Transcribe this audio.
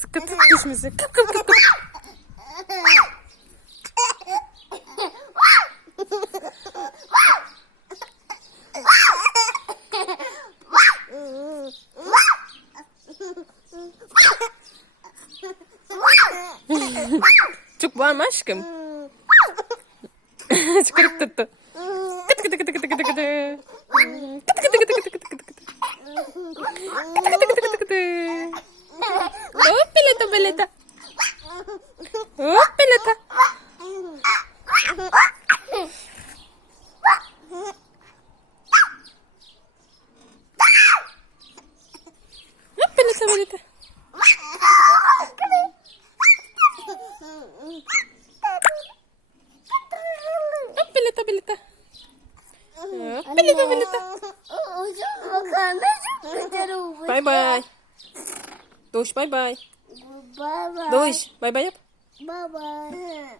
Sıkı tut düşmesin. Kıp kıp kıp kıp. Çok bağırma aşkım. Çıkarıp tuttu. Kıtı kıtı kıtı kıtı kıtı kıtı. Kıtı kıtı kıtı kıtı kıtı kıtı kıtı. Kıtı kıtı kıtı kıtı kıtı. Hop peleta peleta. Hop peleta. Hop peleta peleta. Hop peleta peleta. Hop peleta peleta. Bye bye. Doğuş bye bye. Bye bye. Doğuş bye bye yap. Bye bye.